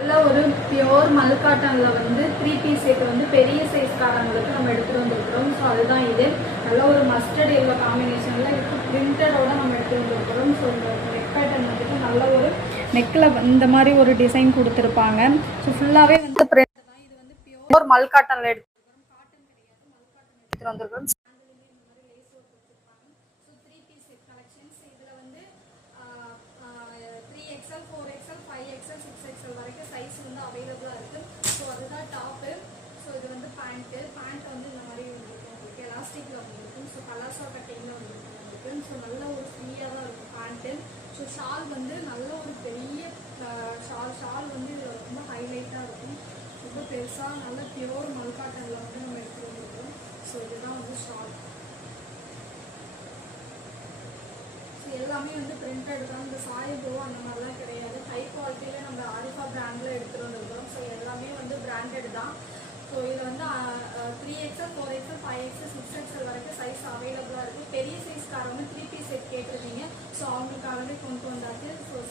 நல்ல ஒரு பியோர் மல் காட்டனில் வந்து 3 பீஸ் செட் வந்து பெரிய சைஸ்காரங்களுக்கு நம்ம எடுத்துகிட்டு வந்துருக்கிறோம். ஸோ அதுதான் இது. நல்ல ஒரு மஸ்டர்ட் எல்லோ காம்பினேஷனில் இப்போ பிரிண்டடோட நம்ம எடுத்துகிட்டு வந்துருக்கிறோம். ஸோ இந்த நெக் பேட்டர்ன் வந்துட்டு நல்ல ஒரு நெக்கில் இந்த மாதிரி ஒரு டிசைன் கொடுத்துருப்பாங்க. ஸோ ஃபுல்லாகவே வந்து பிரிண்ட் தான். இது வந்து பியோர் மல் காட்டனில் எடுத்துருக்கிறோம். காட்டன் கிடையாது, மல் காட்டன் எடுத்துகிட்டு வந்துருக்கிறோம். வரைக்கும் சைஸ் வந்து அவைலபிளாக இருக்குது. ஸோ அதுதான் டாப்பு. ஸோ இது வந்து பேண்ட் வந்து இந்த மாதிரி வந்துருக்கும் உங்களுக்கு, எலாஸ்டிக்கில் வந்துருக்கும். ஸோ கலர்ஸா கட்டிங்கில் வந்துருக்கும் உங்களுக்கு. ஸோ நல்ல ஒரு ஃப்ரீயாக தான் இருக்கும் பேண்ட்டு. ஸோ ஷால் வந்து நல்ல ஒரு பெரிய ஷால் வந்து இது ரொம்ப ஹைலைட்டாக இருக்கும். ரொம்ப பெருசாக நல்ல பியோர் மல் காட்டனில் வந்து நம்ம எடுத்துகிட்டு வந்துருக்கோம். ஸோ இதுதான் வந்து ஷால். எல்லாமே வந்து பிரிண்டட் தான். இந்த சாயபோ அந்த மாதிரிலாம் கிடையாது. ஹை குவாலிட்டியில் நம்ம ஆரிஃபா பிராண்டில் எடுத்துகிட்டு வந்துருக்கோம். ஸோ எல்லாமே வந்து பிராண்டட் தான். ஸோ இதில் வந்து 3XL 4XL 5XL 6XL வரைக்கும் சைஸ் அவைலபிளாக இருக்குது. பெரிய சைஸ்காரவங்க 3 பீஸ் செட் கேட்டிருந்தீங்க. ஸோ அவங்களுக்காகவே கொண்டு வந்தாச்சு. ஸோ